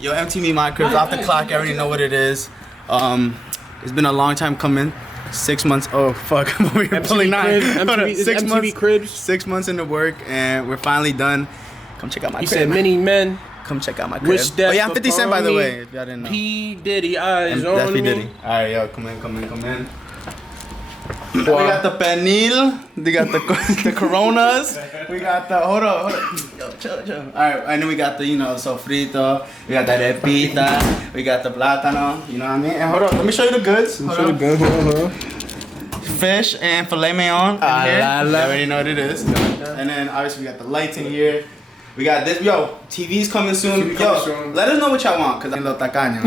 Yo, MTV My Cribs, off the clock. I already know what it is. It's been a long time coming. 6 months. Oh fuck, we're pulling 9. MTV Cribs. 6 months into work, and we're finally done. Come check out my crib. You said many men. Come check out my crib. Oh yeah, I'm 50 Cent by the way. If y'all didn't know. P Diddy eyes on That's me. P Diddy. All right, yo, come in. We got the Penil, we got the Coronas, we got the, hold up, yo, chill. Alright, and then we got the, sofrito, we got the repita, we got the plátano, you know what I mean? And hold up, let me show you the goods. Fish and filet mignon in here, you already know what it is. And then obviously we got the lights in here. We got this, yo, TV's coming soon. Let us know what y'all want, cause I'm a little tacaño.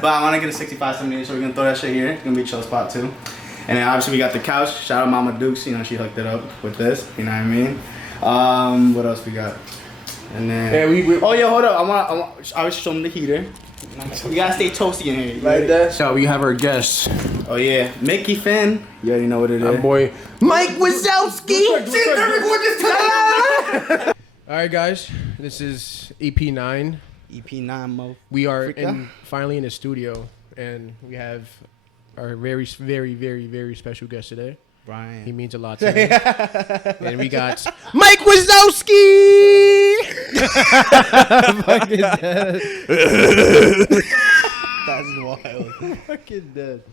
But I wanna get a 65-78, so we're gonna throw that shit here. It's gonna be a chill spot too. And then obviously we got the couch. Shout out Mama Dukes, she hooked it up with this. You know what I mean? What else we got? And then oh yeah, hold up. I was showing the heater. We gotta stay toasty in here. Like that. So we have our guests. Oh yeah, Mickey Finn. You already know what it is. Our boy Mike Wazowski. All right, guys. This is EP.9. EP.9 mo. We are finally in the studio, and we have our very, very, very, very special guest today. Bryan. He means a lot to me. And we got Mike Wazowski! Fucking dead. That's wild. Fucking dead.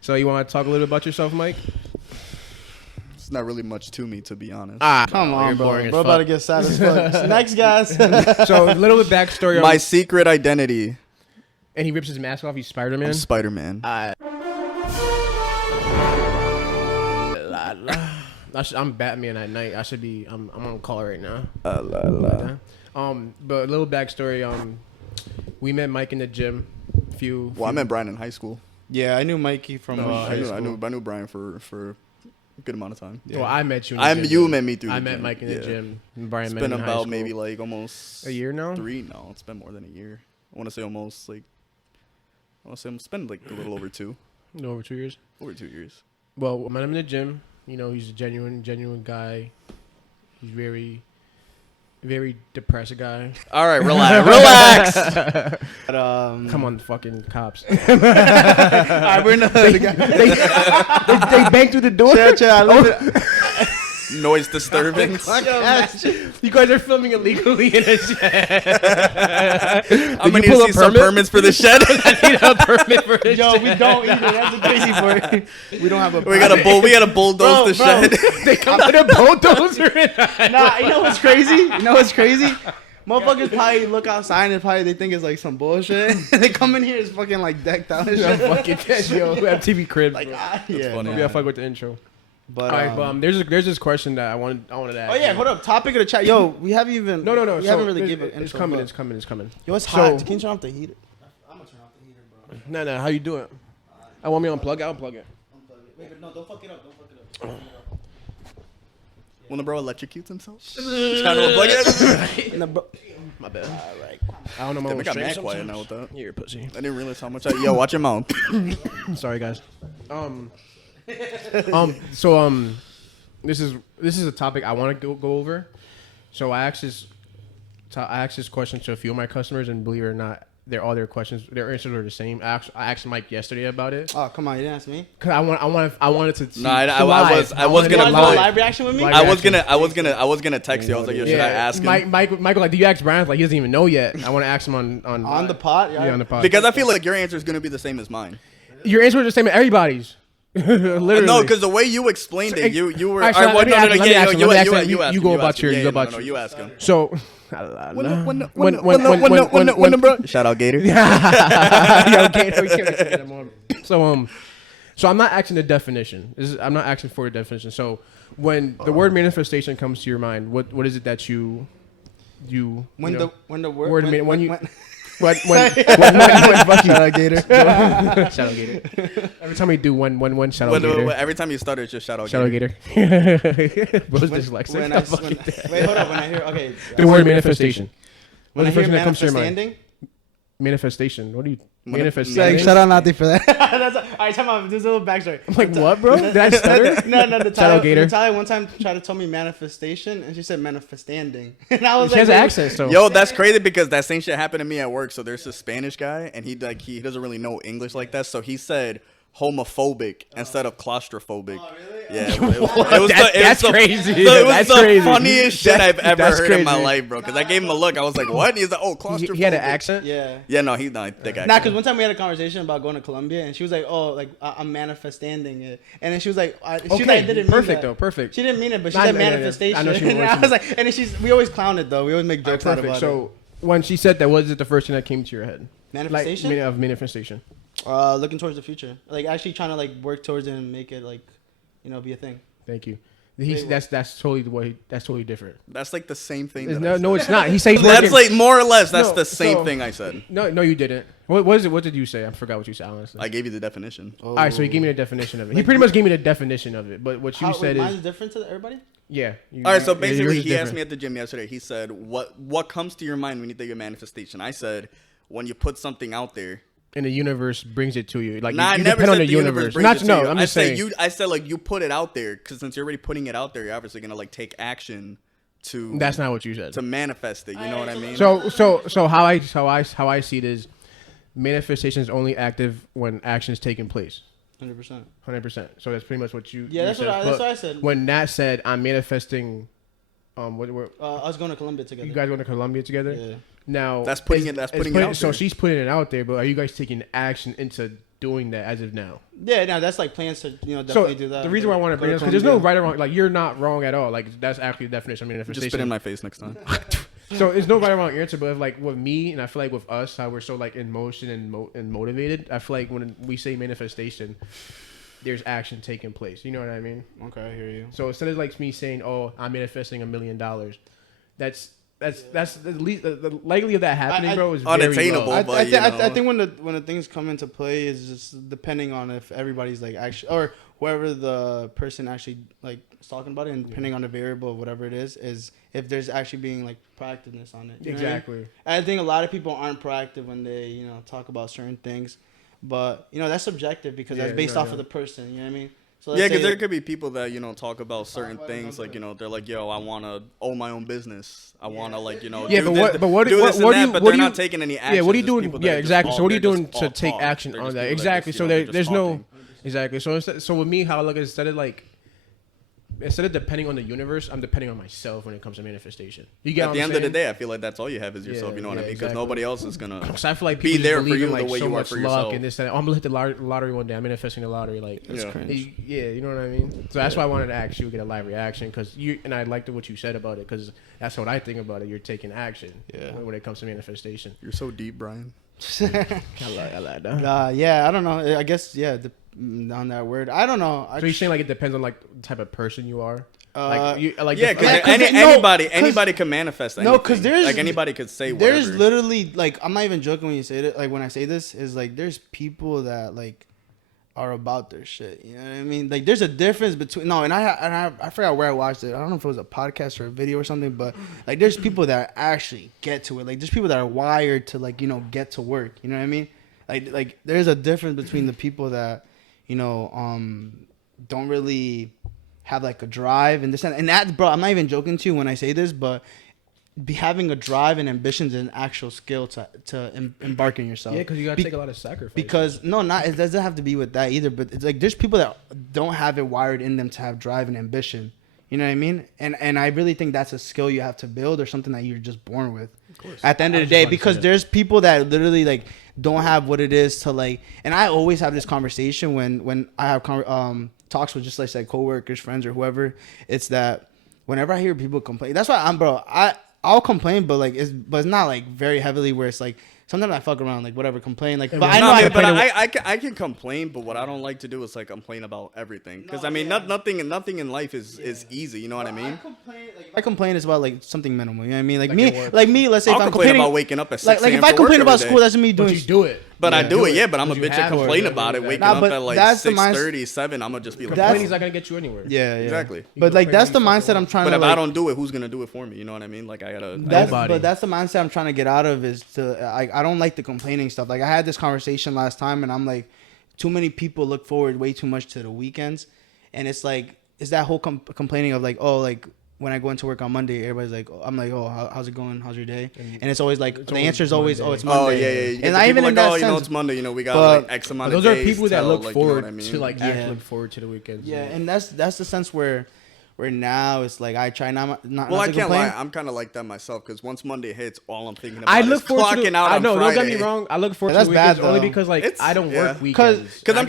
So you want to talk a little bit about yourself, Mike? It's not really much to me, to be honest. Come on, bro. We're about to get sad as fuck. Next, guys. So a little bit backstory. My secret identity. And he rips his mask off. He's Spider-Man. I'm Spider-Man. I'm Batman at night. I'm on call right now. But a little backstory. We met Mike in the gym. I met Bryan in high school. Yeah, I knew Mikey from high school. I knew Bryan for a good amount of time. Yeah. Well, I met you. You met me through. I met Mike in the gym. And Bryan met me in high school. It's been about maybe like almost a year now. 3. No, it's been more than a year. I want to say almost like. It's been like a little over 2. No, over 2 years. Over 2 years. Well, I met him in the gym. He's a genuine guy. He's very, very depressed guy. All right, relax. But, come on, fucking cops. All right, we're not. They banged through the door. Chill, Noise disturbance. You guys are filming illegally in a shed. I'm gonna need to see some permits for the shed. I need a permit for the shed. We don't either. That's the crazy part. We don't have a. We gotta bulldoze the shed. They come with a bulldozer. Nah, you know what's crazy? Motherfuckers probably look outside and they think it's like some bullshit. They come in here, it's fucking like decked out and shit. Fucking yo, MTV Cribs. Like, yeah, funny. Yeah, fuck with the intro. But all right, but there's this question that I wanted to ask. Oh yeah, hold up. Topic of the chat. Yo, we haven't even. No. We haven't really given an intro. It's coming. Yo, it's hot. Can you turn off the heater? I'm gonna turn off the heater, bro. No. How you doing? I want me to unplug it. I'll unplug it. Wait, but no, don't fuck it up. When the bro electrocutes himself, trying to unplug it. My bad. All right. I don't know. Damn, I got mad quiet now with that. You're a pussy. I didn't realize how much. Yo, watch your mouth. Sorry, guys. So this is a topic I want to go over. So I asked this question to a few of my customers, and believe it or not, their answers are the same. I asked Mike yesterday about it. Oh, come on, you didn't ask me. Cause I wanted to see. No, I was gonna call live reaction with me. I was gonna text you. I was like, yo, should I ask him? Mike, like, do you ask Bryan? Like, he doesn't even know yet. I want to ask him on the pod. Yeah, on the pod. Because I feel like your answer is gonna be the same as mine. Your answer is the same as everybody's. Literally. No, because the way you explained it, you were. You go about your. You ask him. So. When shout out Gator. Yo, Gator. So I'm not asking the definition. I'm not asking for a definition. So when the word manifestation comes to your mind, what is it that you fuck you, shout out Gator. Shout out Gator. Every time we do one shout out Gator. Every time you start it, just shout out Gator. Bro's dyslexic. Wait, hold up. When I hear the word manifestation. When I hear manifesting, manifestation. What do you? Manifesting. Shout out Nati for that. All right, time out. There's a little backstory. I'm like, what, bro? Did I stutter? No, Natalia one time tried to tell me manifestation, and she said manifestanding. And I was she has an accent, so. Yo, that's crazy because that same shit happened to me at work. So there's this Spanish guy, and he doesn't really know English like that. So he said homophobic instead of claustrophobic. Oh, really? Yeah, that's crazy. It was That's the crazy. funniest shit I've ever heard crazy. in my life, bro. Because I gave him a look. I was like, what? And he's like, oh, claustrophobic. He had an accent? Yeah. Yeah, no, he's not thick accent. Nah, because one time we had a conversation about going to Colombia, and she was like, "Oh, like I'm manifestanding it," and then she was like, "I didn't mean perfect that. though, perfect. She didn't mean it, but she Nah, said yeah, yeah. manifestation." I know she and I was like, and then we always clown it though. We always make jokes out Perfect. about So when she said that, what is it the first thing that came to your head? Manifestation? Like, of manifestation. Looking towards the future, like actually trying to like work towards it and make it like, be a thing. Thank you. That's totally different. That's like the same thing. No, it's not. He says that's like more or less. That's the same thing I said. No, you didn't. What did you say? I forgot what you said. Honestly, I gave you the definition. All right, so he gave me the definition of it. He pretty much gave me the definition of it. But what you said is mine's different to everybody. Yeah. All right, so basically, he asked me at the gym yesterday. He said, "What comes to your mind when you think of manifestation?" I said, "When you put something out there." And the universe brings it to you. Like, nah, you I never depend said on the universe brings it to you. I'm just saying. I said like you put it out there because since you're already putting it out there, you're obviously gonna like take action to. That's not what you said. To manifest it, you know what I mean? So how I see it is, manifestation is only active when action is taking place. 100%. 100%. So that's pretty much what you. Yeah, that's what I said. When Nat said, "I'm manifesting," us going to Colombia together. You guys going to Colombia together? Yeah. Now that's putting it out there. So she's putting it out there, but are you guys taking action into doing that as of now? Yeah, no, that's like plans to definitely do that. The reason why I want to bring this because there's no right or wrong. Like you're not wrong at all. Like that's actually the definition of manifestation. Just spit in my face next time. So there's no right or wrong answer, but if, like with me and I feel like with us, how we're so like in motion and motivated, I feel like when we say manifestation, there's action taking place. You know what I mean? Okay, I hear you. So instead of like me saying, "Oh, I'm manifesting $1 million," that's the least the likely of that happening, bro, is unattainable. Very low. I think when the things come into play is just depending on if everybody's like actually or whoever the person actually like is talking about it, and depending on the variable of whatever it is if there's actually being like proactiveness on it. Exactly. I mean? I think a lot of people aren't proactive when they talk about certain things, but that's subjective because that's based off of the person. You know what I mean? So yeah, because there could be people that talk about certain things like they're like, yo, I want to own my own business. I want to like yeah, do what do this and that, but they're not you, taking any action. Yeah, what are you doing? Yeah, exactly. So what are you doing to talk, take action on that? Exactly. So there's no exactly. So with me, how I look at it, instead of depending on the universe, I'm depending on myself when it comes to manifestation. You get at the end of the day, I feel like that's all you have is yourself. You know what I mean? Because nobody else is gonna. So I feel like be there for you like the way so you are much for luck yourself. and this and that. Oh, I'm gonna hit the lottery one day. I'm manifesting the lottery. Like that's cringe. Yeah, you know what I mean. So that's why I wanted to actually get a live reaction because I liked what you said about it because that's what I think about it. You're taking action. Yeah. When it comes to manifestation. You're so deep, Brian. I like that. Yeah, I don't know. I guess on that word, I don't know. So you're saying like it depends on like the type of person you are. Because anybody can manifest anything. No, because there's like anybody could say whatever. There's literally like I'm not even joking when you say it. Like when I say this is like there's people that like are about their shit. You know what I mean? Like there's a difference between and I forgot where I watched it. I don't know if it was a podcast or a video or something, but like there's people that actually get to it. Like there's people that are wired to like get to work. You know what I mean? Like there's a difference between the people that don't really have like a drive and this and that, bro. I'm not even joking to you when I say this, but having a drive and ambitions is an actual skill to embark in yourself. Yeah, because you gotta take a lot of sacrifice. Because it doesn't have to be with that either. But it's like there's people that don't have it wired in them to have drive and ambition. You know what I mean? And I really think that's a skill you have to build or something that you're just born with. Of course. At the end of the day, because there's people that literally like don't have what it is to like. And I always have this conversation when I have talks with just like I said, coworkers, friends, or whoever. It's that whenever I hear people complain, that's why I'll complain, but it's not like very heavily where it's like sometimes I fuck around, like whatever, complain, like. But I can complain, but what I don't like to do is like complain about everything, because nothing in life is easy. You know what I mean? I complain, like, I complain, it's about like something minimal. You know what I mean? Like me. Let's say I'll if I'm complain complaining about waking up at 6 like if I complain about school, that's me doing. But you do it. But I do it, yeah. But I'm a Because you bitch and have to. complain about it. Waking up at like 6:30, 7. I'm gonna just be like, Complaining's not gonna get you anywhere. Yeah, exactly. But like that's the mindset I'm trying to. But if like, I don't do it, who's gonna do it for me? You know what I mean? Like I gotta. But that's the mindset I'm trying to get out of. Is to I don't like the complaining stuff. Like I had this conversation last time, and I'm like, too many people look forward way too much to the weekends, and it's like it's that whole complaining of like, oh, like when I go into work on Monday, everybody's like, I'm like, oh, how's it going? How's your day? And it's always like the answer is always, oh, it's Monday. Oh yeah. And I even in that sense, you know, it's Monday. You know, we got like X amount of days. Those are people that look forward to like actually look forward to the weekends. Yeah, and that's the sense where now it's like I try not. Well, I can't lie. I'm kind of like that myself because once Monday hits, all I'm thinking about is clocking out on Friday. Don't get me wrong. I look forward to the weekends only because like I don't work weekends. Because I'm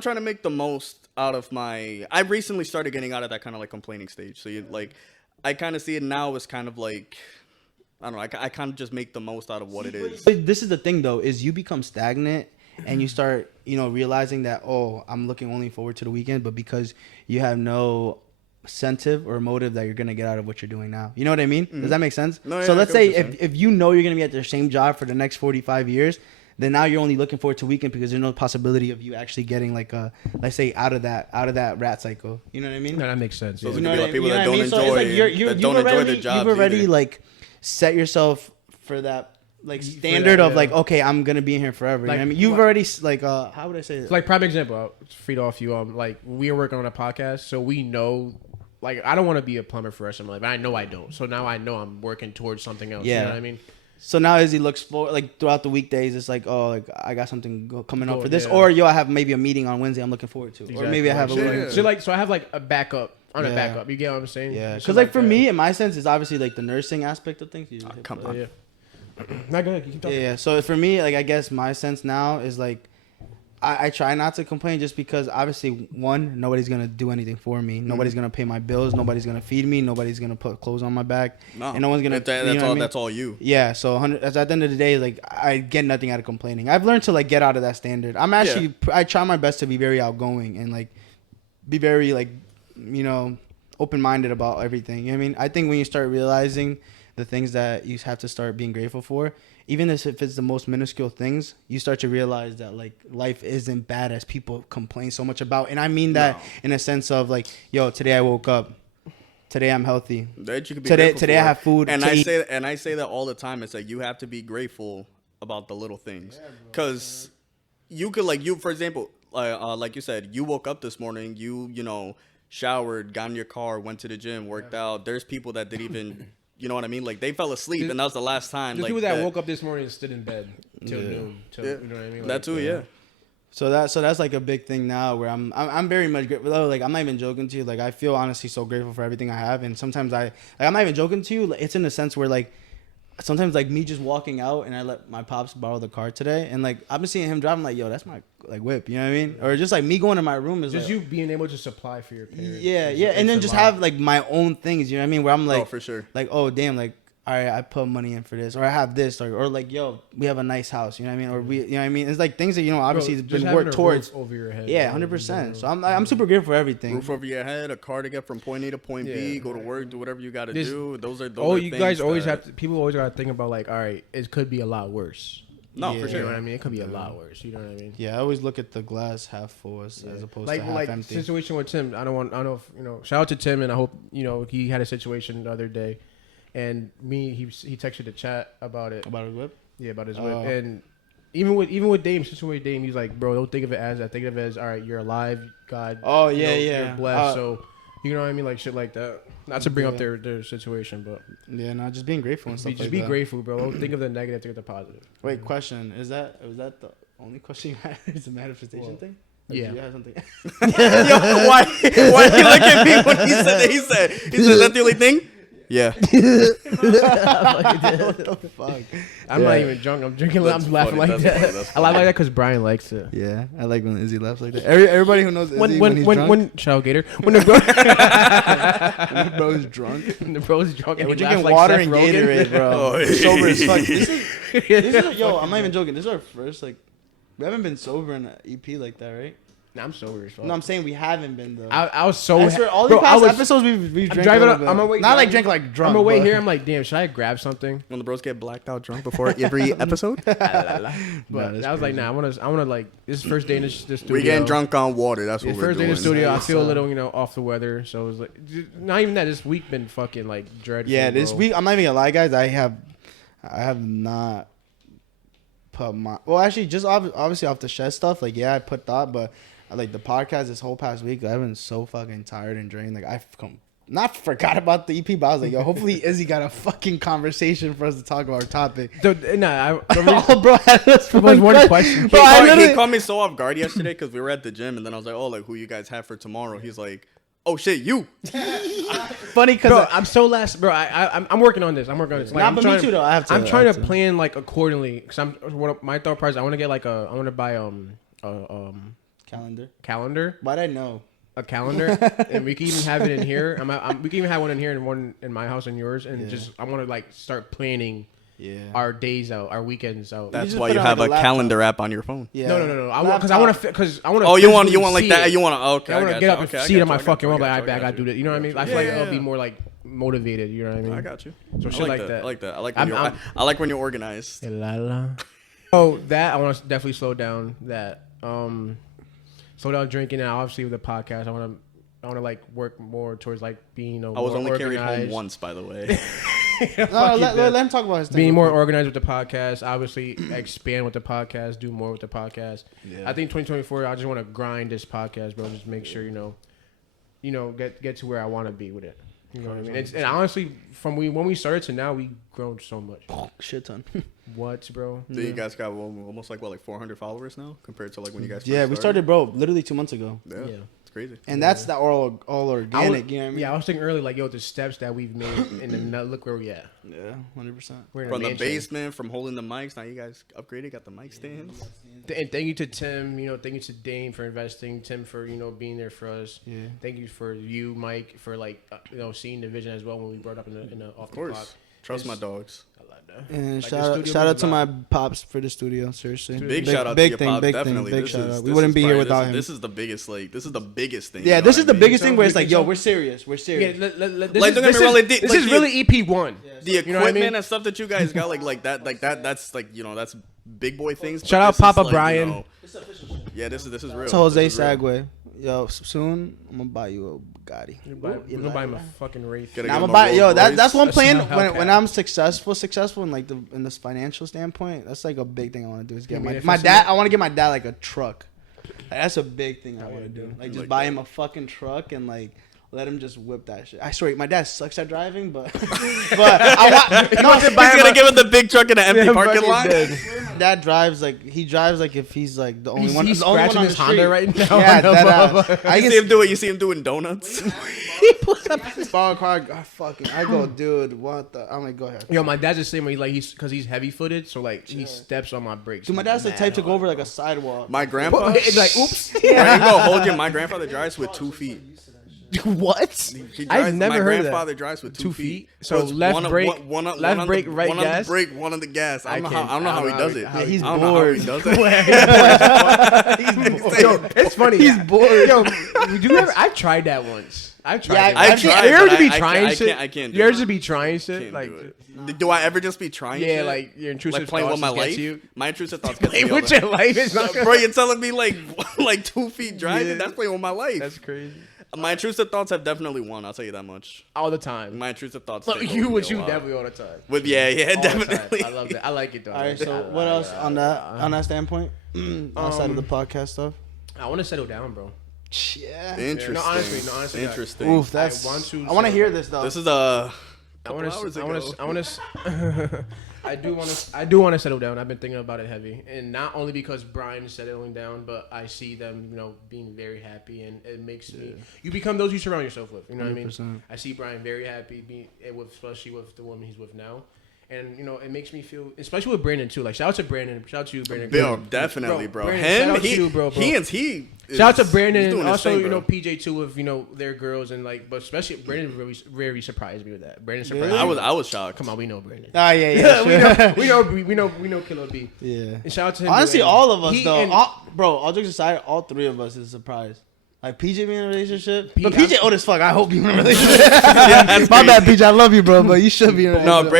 trying to make the most out of my. I recently started getting out of that kind of like complaining stage. So you like. I kind of see it now as kind of like, I don't know, I kind of just make the most out of what it is. This is the thing, though, is you become stagnant and you start, realizing that, oh, I'm looking only forward to the weekend, but because you have no incentive or motive that you're going to get out of what you're doing now. You know what I mean? Mm-hmm. Does that make sense? No, so let's say if you know you're going to be at the same job for the next 45 years, then now you're only looking forward to weekend because there's no possibility of you actually getting like a, let's say, out of that rat cycle. You know what I mean? No, that makes sense. So it's gonna be like people that don't enjoy their jobs. You've already like set yourself for that like standard of like, okay, I'm gonna be in here forever. Like, you know what I mean? You've already like how would I say it? Like prime example, I'll feed off you. Like we are working on a podcast, so we know. Like I don't want to be a plumber for the rest of my life. I know I don't. So now I know I'm working towards something else. Yeah. You know what I mean? So now as he looks for like throughout the weekdays, it's like, oh, like I got something coming up for this, or I have maybe a meeting on Wednesday I'm looking forward to, exactly. Or maybe I have so I have like a backup on a backup. You get what I'm saying? Yeah, because like for me, in my sense, it's obviously like the nursing aspect of things. Come on, not good. You keep talking. Yeah. So for me, like I guess my sense now is like. I try not to complain just because obviously one, nobody's gonna do anything for me. Nobody's gonna pay my bills. Nobody's gonna feed me. Nobody's gonna put clothes on my back. No, and no one's gonna. That's all you. Yeah. So at the end of the day, like I get nothing out of complaining. I've learned to like get out of that standard. I'm actually I try my best to be very outgoing and like be very like open minded about everything. You know what I mean? I think when you start realizing the things that you have to start being grateful for. Even if it's the most minuscule things, you start to realize that like life isn't bad as people complain so much about. And I mean that in a sense of like, yo, today I woke up. Today I'm healthy. Today I have food. And I say that all the time. It's like you have to be grateful about the little things. Because you could for example, like you said, you woke up this morning, you showered, got in your car, went to the gym, worked out. There's people that didn't even you know what I mean? Like they fell asleep, and that was the last time. There's people that woke up this morning and stood in bed till noon. You know what I mean? That too, yeah. So that's like a big thing now where I'm very much grateful. Like I'm not even joking to you. Like I feel honestly so grateful for everything I have, and sometimes I'm not even joking to you. It's in a sense where like sometimes like me just walking out and I let my pops borrow the car today, and like I've been seeing him driving like, yo, that's my like whip. You know what I mean? Or just like me going to my room is just like, you being able to supply for your parents. Yeah, and then just have like my own things. You know what I mean? Where I'm like, for sure. Like, oh damn, like. All right, I put money in for this, or I have this, or like, yo, we have a nice house, you know what I mean, or we, you know what I mean. It's like things that obviously it's been worked towards. Over your head. Yeah, 100%. So I'm super grateful for everything. Roof over your head, a car to get from point A to point B, go to work, do whatever you got to do. Those are you guys always have to. People always got to think about like, all right, it could be a lot worse. No, for sure. You know what I mean? It could be a lot worse. You know what I mean? Yeah, I always look at the glass half full as opposed to half empty. Situation with Tim. I don't know if shout out to Tim, and I hope he had a situation the other day. And he texted the chat about it. About his whip? Yeah, about his whip. And even with Dame, situation with Dame, he's like, bro, don't think of it as that. Think of it as, all right, you're alive, God. Oh, yeah. You're blessed. So, you know what I mean? Like, shit like that. Not to bring up their situation, but. Yeah, no, just being grateful and stuff like that. Just be grateful, bro. Don't think of the negative, think of the positive. Wait, question. Was that the only question you had? Is the manifestation thing? Yeah. Do you have something? Yo, why you look at me when he said that? He said, is that the only thing? Yeah. What the fuck? I'm not even drunk. I'm drinking. I'm laughing like that. I laugh like that because Brian likes it. Yeah, I like when Izzy laughs like that. Everybody who knows Izzy when he's drunk. When Shout Gator. When the bro's drunk. When the bro's drunk. And we're drinking water and Gatorade, bro. Sober as fuck. This is yo. I'm not even joking. This is our first we haven't been sober in an EP like that, right? Nah, I'm sober as fuck. No, I'm saying we haven't been though. I was so. I swear, all the past episodes we've drank. Driving a up, little bit. I'm away. Not like drink like drunk. I'm away but... here. I'm like, damn, should I grab something? When the bros get blacked out drunk before every episode. But I was like, nah, I wanna like this is first day in the studio. We getting drunk on water. That's what we're first day doing. in the studio. I feel a little, off the weather. So it was like, not even that. This week been fucking like dreadful. Yeah, this week I'm not even gonna lie, guys. I have not put my actually just obviously off the shed stuff. Like I put that, but like the podcast this whole past week, I've been so fucking tired and drained. Like I've not forgot about the EP, but I was like, yo, hopefully Izzy got a fucking conversation for us to talk about our topic. Bro, That's was one question. He caught me so off guard yesterday because we were at the gym, and then I was like, oh, like who you guys have for tomorrow? He's like, oh shit, you. Funny because I'm so last, bro. I'm working on this. Like, nah, but me too though. I'm trying to plan like accordingly because my thought process. I want to get like I want to buy calendar. Why'd I know? A calendar, and we can even have it in here. We can even have one in here and one in my house and yours, and just I want to like start planning our days out, our weekends out. That's why you have a calendar app on your phone. Yeah. No. Because I want to. Oh, you want like that? You want to? Okay. I want to get up and see it on my fucking wall. Like I gotta do that. You know what I mean? I feel like I'll be more like motivated. You know what I mean? I got you. So shit like that. I like that. I like when you're organized. Oh, that I want to definitely slow down. Slow down drinking, and obviously with the podcast, I want to like work more towards like being. I was only carried home once, by the way. Let him talk about his thing. Being more organized with the podcast, obviously expand with the podcast, do more with the podcast. Yeah. I think 2024, I just want to grind this podcast, bro. Just make sure get to where I want to be with it. You know what I mean? And honestly, from when we started to now, we've grown so much. Shit ton. What, bro? So you guys got almost like 400 followers now compared to like when you guys we started, bro, literally 2 months ago. Yeah. It's crazy. And that's not all organic, you know what I mean? Yeah, I was thinking earlier, like, yo, the steps that we've made, and then look where we at. Yeah, 100%. From the basement, from holding the mics, now you guys upgraded, got the mic stands. And thank you to Tim, thank you to Dane for investing, Tim for, being there for us. Yeah. Thank you for you, Mike, for like, seeing the vision as well when we brought up in the off the clock. Of course. Trust my dogs. I love that. And like shout out to my pops for the studio, seriously. Big shout out to your pops, definitely. Big shout out. We wouldn't be here without him. This is the biggest thing. Yeah, this is the biggest thing where it's like, yo, we're serious. We're serious. Yeah, this is really EP1. The equipment and stuff that you guys got, like that's like, that's big boy things. Shout out Papa Brian. Yeah, this is real. It's Jose Sagway. Yo, soon I'm gonna buy you a Bugatti. You're gonna buy him a fucking Wraith. I'm gonna buy. Yo, that's one plan. When I'm successful in like in this financial standpoint, that's like a big thing I want to do. Is get my dad. I want to get my dad like a truck. Like, that's a big thing I want to do. Like just buy him a fucking truck and like let him just whip that shit. I swear, my dad sucks at driving, but I want. No, he's gonna give him the big truck in an empty parking lot. My dad drives like if he's like the only one. He's scratching his Honda right now. Yeah, you see him doing donuts. He pulls up his car. I go, dude. What the? I'm like, go ahead. Yo, my dad's the same way. Like because he's heavy footed, so like he steps on my brakes. Dude, my dad's the type to go over like a sidewalk. My grandpa, like, oops. My grandfather drives with 2 feet. What? I've never heard of that. My grandfather drives with 2 feet. So left brake, right gas. One on the brake, one on the gas. I don't know how he does it. Yeah, he's bored. He does it. Yo, it's funny. He's bored. Yo, I tried that once. I tried. I tried. You ever be trying shit? I can't. You ever just be trying shit? Like, do I ever just be trying? Yeah, shit? like your intrusive like playing thoughts with my life. You. My intrusive thoughts. Play with your life. It's not bro, you're telling me like 2 feet driving? Yeah. That's playing with my life. That's crazy. My intrusive thoughts have definitely won. I'll tell you that much. All the time. My intrusive thoughts. Look, definitely all the time. But yeah, definitely. I love that. I like it though. All right. So what else on that standpoint? Outside of the podcast stuff. I want to settle down, bro. Yeah. Interesting. No, honestly. Interesting. Oof, that's. I want to hear this though. This is a. I do want to settle down. I've been thinking about it heavy, and not only because Brian is settling down, but I see them, being very happy, and it makes me. You become those you surround yourself with. You know what 100%. I mean? I see Brian very happy, especially with the woman he's with now, And it makes me feel, especially with Brandon too. Like shout out to Brandon, shout out to you, Brandon. Bill, definitely, bro. Brandon, Him, shout out to you, bro. Shout out to Brandon, and also PJ too with their girls, and like, but especially Brandon really surprised me with that. Brandon surprised me. I was shocked. Come on, we know Brandon. Ah, yeah. we know Killer B. Yeah. And shout out to him. Honestly, all of us though, bro. All jokes aside, all three of us is surprised. Like PJ being in a relationship, but PJ old as fuck. I hope you in a relationship. My bad, PJ. I love you, bro, but you should be in a relationship. No,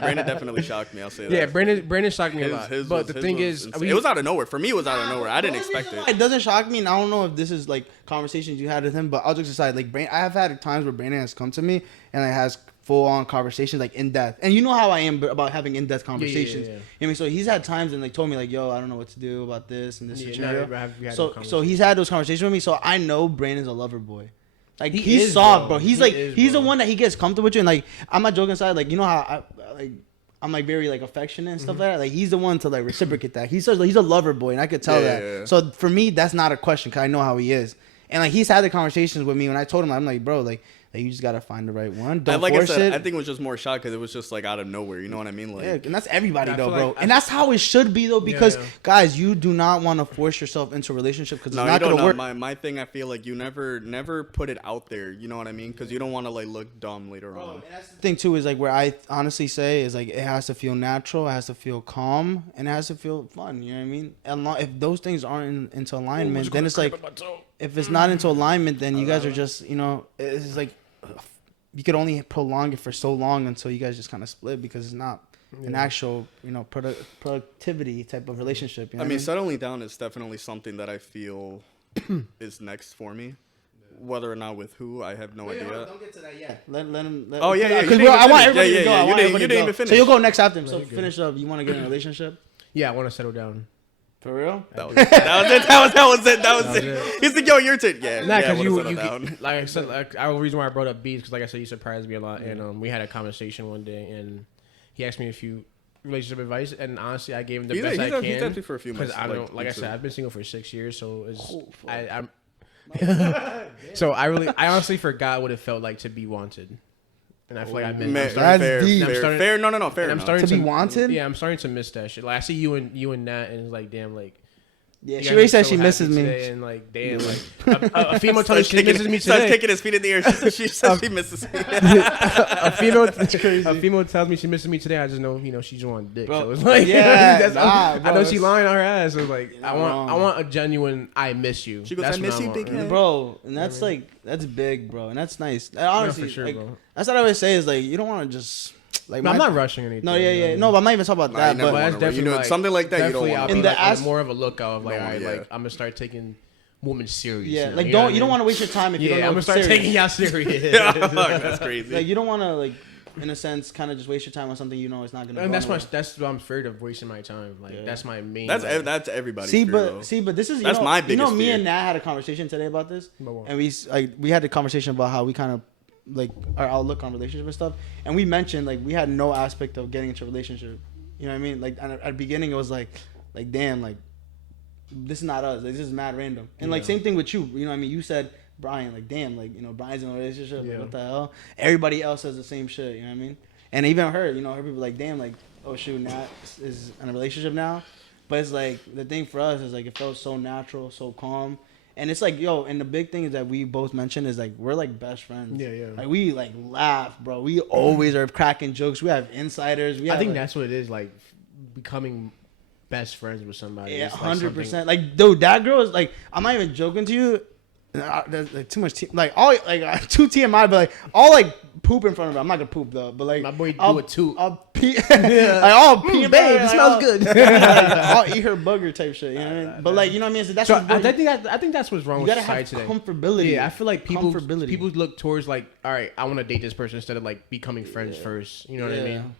Brandon definitely shocked me. I'll say that. Yeah, Brandon shocked me a lot. But the thing is, it was out of nowhere. For me, it was out of nowhere. I didn't expect it. It doesn't shock me, and I don't know if this is like conversations you had with him. But all jokes aside, like I have had times where Brandon has come to me and like has full-on conversations, like in depth. And you know how I am about having in-depth conversations. Yeah. I mean, so he's had times and like told me like, "Yo, I don't know what to do about this and this scenario." So he's had those conversations with me. So I know Brandon's a lover boy. Like he's soft, bro. He's the one that he gets comfortable with you. And like I'm not joking aside. Like you know how I'm like very like affectionate and stuff like that. Like he's the one to like reciprocate that. He's a lover boy, and I could tell that. Yeah. So for me, that's not a question because I know how he is. And like he's had the conversations with me when I told him, I'm like, bro, like you just gotta find the right one. Don't force it. I think it was just more shock because it was just like out of nowhere. You know what I mean? Like, yeah, and that's everybody though, bro. And that's how it should be though, because guys, you do not want to force yourself into a relationship because it's not gonna work. My thing, I feel like you never put it out there. You know what I mean? Because you don't want to like look dumb later on. And that's the thing too is like where I honestly say is like it has to feel natural, it has to feel calm, and it has to feel fun. You know what I mean? And if those things aren't into alignment, then it's like if it's not into alignment, then you guys are just it's like. You could only prolong it for so long until you guys just kind of split because it's not an actual, productivity type of relationship. You know I mean, settling down is definitely something that I feel is next for me. Whether or not with who, I have no idea. Don't get to that yet. Let him. Oh yeah. Because I want everybody to go. You didn't even finish. So you'll go next after him. So finish up. You want to get in a relationship? Yeah, I want to settle down. For real? That was it. He's like, yo, your turn. Yeah. Nah, because you like I said, the reason why I brought up beats because, like I said, you surprised me a lot, and we had a conversation one day, and he asked me a few relationship advice, and honestly, I gave him the best I can. He's asked me for a few months. Because I don't, like I said, I've been single for 6 years, so I'm. So I honestly forgot what it felt like to be wanted. And I feel like I've been fair. No, fair. I'm starting to be wanted. Yeah, I'm starting to miss that shit. Like I see you and Nat, and it's like, damn, like. Yeah, she already said she misses me. And like, damn, like a female tells me she misses me today. Starts kicking his feet in the air. She says she misses me. a female tells me she misses me today. I just know, she just wants dick. Bro, so it's like, I know she lying on her ass. So like, I want a genuine, I miss you. She goes, I miss you, big head. Bro, and that's like, that's big, bro, and that's nice. Honestly, for sure, bro. That's what I always say is like, you don't want to just. Like I'm not rushing anything. No, yeah. No, but I'm not even talking about that. But that's definitely something like that. You don't want. In the more of a lookout of like, all right, like I'm gonna start taking women serious. Yeah, like you don't want to waste your time if you don't know. I'm gonna start taking y'all serious. That's crazy. Like you don't want to like, in a sense, kind of just waste your time on something it's not gonna. And that's what I'm afraid of, wasting my time. Like that's my main. That's everybody's. See, but this is that's my biggest me and Nat had a conversation today about this, and we had a conversation about how we kind of. Like our outlook on relationship and stuff, and we mentioned like we had no aspect of getting into a relationship. You know what I mean? Like at the beginning, it was like damn, like this is not us. Like, this is mad random. And like same thing with you. You know what I mean? You said Bryan, like damn, like Bryan's in a relationship. Like, what the hell? Everybody else says the same shit. You know what I mean? And even her, her people like damn, like oh shoot, Nat is in a relationship now. But it's like the thing for us is like it felt so natural, so calm. And it's like, and the big thing is that we both mentioned is like we're like best friends. Yeah. Like we like laugh, bro. We always are cracking jokes. We have insiders. I think that's what it is, like becoming best friends with somebody. Yeah, 100%. Like, dude, that girl is like, I'm not even joking to you. There's like too much too TMI, but like all like poop in front of her. I'm not gonna poop though, but like my boy do it too. I'll pee. Like I'll pee, babe. It smells good. Like, I'll eat her booger type shit. You know what I mean? But like you know what I mean? So that's I think that's what's wrong with society today. Comfortability. Yeah, I feel like people look towards like, all right, I want to date this person instead of like becoming friends first. You know what I mean?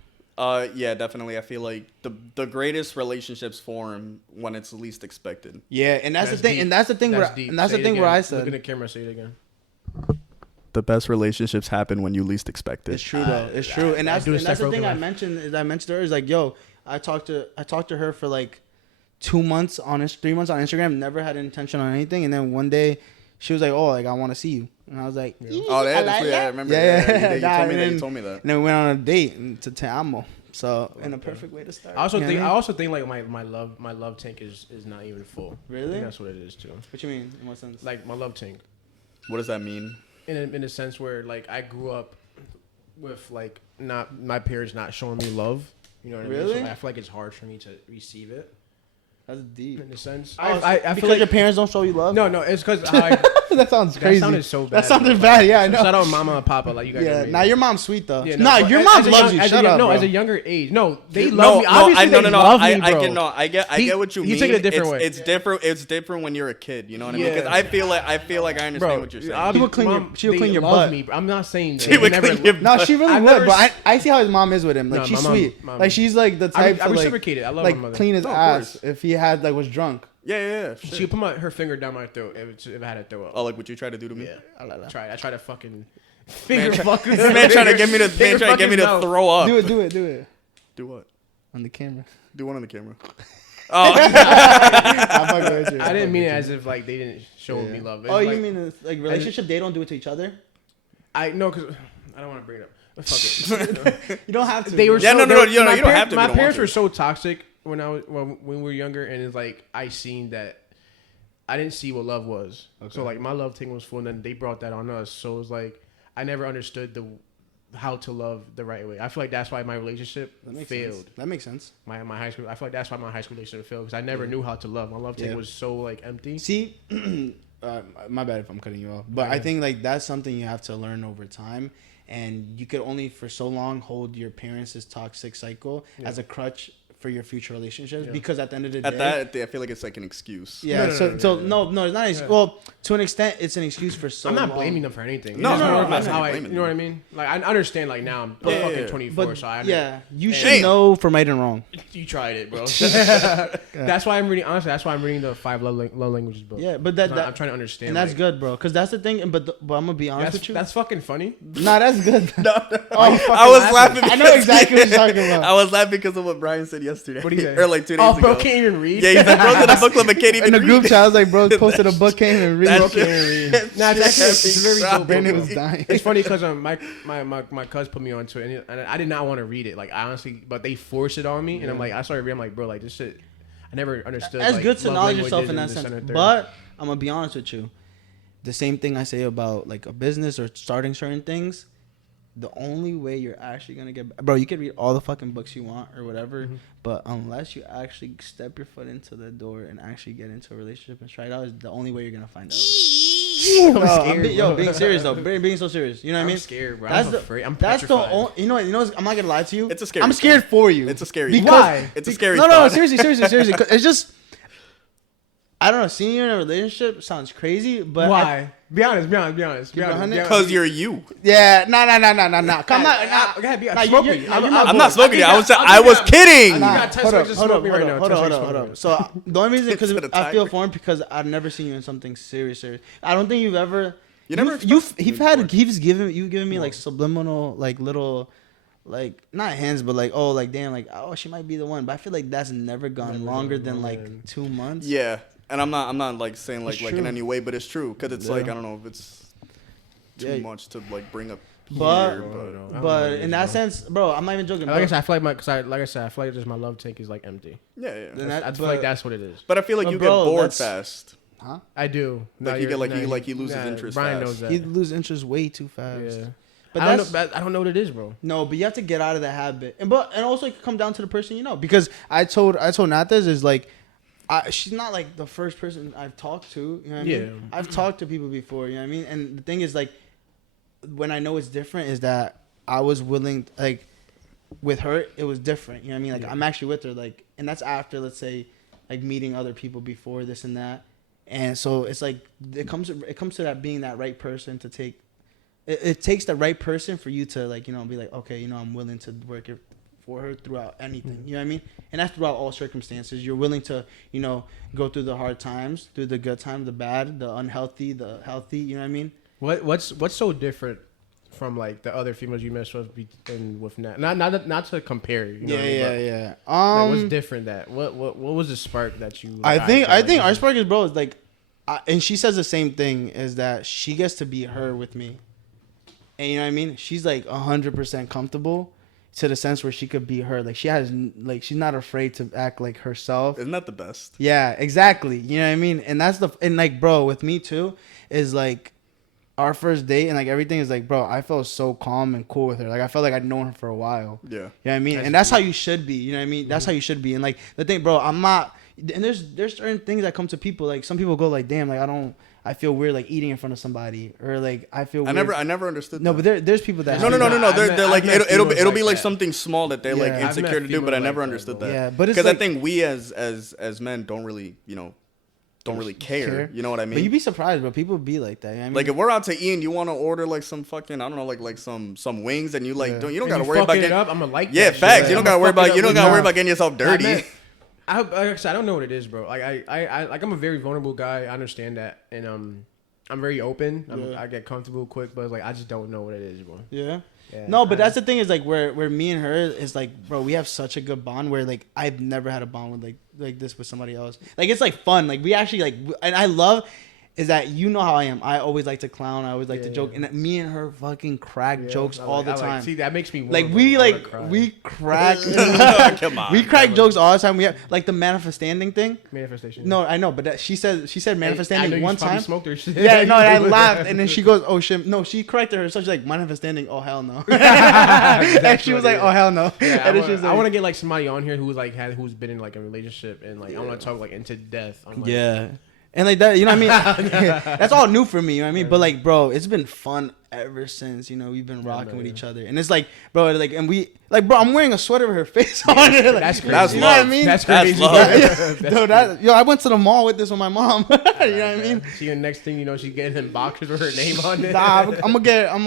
Yeah, definitely. I feel like the greatest relationships form when it's least expected. Yeah, and that's the thing. Deep. And that's the thing. Where I said. Look at the camera. Say it again. The best relationships happen when you least expect it. It's true though. It's true, and that's the thing I mentioned. I mentioned to her is like, I talked to her for like 2 months 3 months on Instagram. Never had an intention on anything, and then one day she was like, oh, like I want to see you, and I was like, Oh, yeah, I remember. Yeah, You told me that. And then we went on a date to Te Amo. So, in a perfect way to start. I also think like my love tank is not even full. Really? I think that's what it is too. What you mean? In what sense? Like my love tank. What does that mean? In a sense where like I grew up with like not my parents not showing me love. You know what I mean? So I feel like it's hard for me to receive it. That's deep. In a sense, I feel like your parents don't show you love. No, it's because that sounds crazy. That sounded so bad. That sounded bad. Yeah, I know. Shout out Mama and Papa, like you guys. Yeah, now your mom's sweet though. Yeah, nah, your mom loves you. Shut up. No, bro. as a younger age, no, they love me. Obviously, they love me, bro. I get what you mean. He took it a different way. It's different. It's different when you're a kid. You know what I mean? Because I feel like I understand what you're saying. She would clean your butt. I'm not saying she would clean your butt. No, she really would. But I see how his mom is with him. Like she's sweet. Like she's like the type to like clean his ass if he had like was drunk. Yeah. She would put her finger down my throat if I had to throw up. Oh, like what you tried to do to me? Yeah, I tried to fucking finger fuck this man trying to get me to throw up. Do it. Do what? On the camera. Do what on the camera? Oh, I didn't mean it as if like they didn't show me love. Oh, you mean like relationship? They don't do it to each other? I know because I don't want to bring it up. Fuck it. You don't have to. They were you don't have to. My parents were so toxic when we were younger, and it's like I seen that I didn't see what love was. Okay. So like my love thing was full, and then they brought that on us. So it was like I never understood how to love the right way. I feel like that's why my relationship failed. Sense. That makes sense. My high school. I feel like that's why my high school relationship failed because I never knew how to love. My love thing was so like empty. See, my bad if I'm cutting you off, but I think like that's something you have to learn over time. And you could only for so long hold your parents' toxic cycle as a crutch for your future relationships because at the end of the day, I feel like it's like an excuse. Yeah. No, it's not. Well, to an extent, it's an excuse for so long. I'm not blaming them for anything. No, that's how you know what I mean. Like I understand. Like now I'm fucking 24, so I you should know from right and wrong. You tried it, bro. That's why I'm reading. Honestly, that's why I'm reading the 5 love languages book. Yeah, but I'm trying to understand, and that's good, bro. Because that's the thing. But I'm gonna be honest with you. That's fucking funny. Nah, that's good. I was laughing. I know exactly what you're talking about. I was laughing because of what Brian said yesterday. What do you say? Or like 2 days ago. Oh, bro, can't even read. Yeah, he's like, bro, did a book club but can't even read. In the group chat, I was like, bro, posted a book, can't even read. Bro, can't even read. Nah, it's very dope. Brandon was dying. It's funny because my cousin put me onto it, and I did not want to read it. Like honestly, but they forced it on me, and I'm like, I started reading. I'm like, bro, like this shit. I never understood. That's like, good to acknowledge yourself in that sense. But I'm gonna be honest with you. The same thing I say about like a business or starting certain things. The only way you're actually gonna get, bro, you can read all the fucking books you want or whatever, but unless you actually step your foot into the door and actually get into a relationship and try it out, is the only way you're gonna find out. I'm scared, being serious though, being so serious. You know what I mean? I'm scared, bro. I'm afraid. I'm petrified. That's the only. You know. I'm not gonna lie to you. It's a scary. I'm scared for you. It's a scary. Why? It's a scary. No, seriously. It's just. I don't know. Seeing you in a relationship sounds crazy, but why? Be honest. Because you're you. Yeah, no. Come on, I'm not smoking you. I was kidding. Hold up. So the only reason because I feel foreign because I've never seen you in something serious. I don't think you've ever. You've given me like subliminal like little. Like not hands, but like damn, like she might be the one. But I feel like that's never gone longer than like 2 months. Yeah, and I'm not like saying like in any way, but it's true because it's like I don't know if it's too much to like bring up. But in that sense, bro, I'm not even joking. Like I said, I feel like I feel like just my love tank is like empty. Yeah. I feel like that's what it is. But I feel like you get bored fast. Huh? I do. Like you get he loses interest. Brian fast. knows that. He loses interest way too fast. Yeah. But I don't know what it is, bro. No, but you have to get out of that habit, and also it can come down to the person you know. Because I told Natas is like, she's not like the first person I've talked to. You know what I mean? I've talked to people before. You know what I mean? And the thing is like, when I know it's different, is that I was willing like, with her it was different. You know what I mean? Like I'm actually with her like, and that's after let's say, like meeting other people before this and that, and so it's like it comes to that being that right person to take. It takes the right person for you to like, you know, be like, okay, you know, I'm willing to work it for her throughout anything. You know what I mean? And that's throughout all circumstances. You're willing to, you know, go through the hard times, through the good times, the bad, the unhealthy, the healthy. You know what I mean? What's so different from like the other females you met with Nat? Not to compare. You know yeah. Like, what's different? What was the spark that you? I think our spark is, bro, is like. and she says the same thing, is that she gets to be her with me. And you know what I mean? She's like 100% comfortable to the sense where she could be her. Like she has, like she's not afraid to act like herself. Isn't that the best? Yeah, exactly. You know what I mean? And that's and like, bro, with me too, is like our first date and like everything is like, bro, I felt so calm and cool with her. Like I felt like I'd known her for a while. Yeah. You know what I mean? And that's how you should be. You know what I mean? That's how you should be. And like the thing, bro, I'm not. And there's certain things that come to people. Like some people go like, damn, like I feel weird like eating in front of somebody, or like I feel weird. I never understood. No, that. but there's people that. No. They're like it'll be like that. something small that they're like insecure to do, but I never understood that. Yeah, but it's because like, I think we as men don't really care. You know what I mean? But you'd be surprised, bro. People be like that. You know what I mean? Like if we're out to eat and you want to order like some fucking I don't know like some wings and you like you don't And gotta you worry about fucking getting it up, I'm gonna like yeah that facts. shit. You don't gotta worry about getting yourself dirty. I don't know what it is, bro. Like I'm a very vulnerable guy. I understand that, and I'm very open. I get comfortable quick, but like I just don't know what it is, bro. Yeah. Yeah, No, but that's the thing is like where me and her is like, bro, we have such a good bond where like I've never had a bond with like this with somebody else. Like it's like fun. Like we actually like, and I love is that you know how I am. I always like to clown. I always like to joke, and me and her fucking crack jokes all the time. See, that makes me like we crack. Come on, we crack jokes all the time. We have like the manifesting thing. Manifestation. No, I know, but she said manifesting one time. Smoked her shit. Yeah, no, and I laughed, and then she goes, "Oh shit!" No, she corrected her. So she's like, "Manifesting, oh hell no." And she was like, "Oh hell no." Yeah, and then I want to get like somebody on here who's who's been in like a relationship and like I want to talk like into death. I'm like, yeah. And like that, you know what I mean? That's all new for me, you know what I mean? But like, bro, it's been fun ever since, you know, we've been rocking with each other. And it's like, bro, like, and we, like, bro, I'm wearing a sweater with her face on it. Like, that's crazy. That's you know love. what I mean? That's crazy. love. Yo, I went to the mall with this with my mom. You know what I mean? See, the next thing you know, she's getting in boxers with her name on it. Nah, I'm gonna get her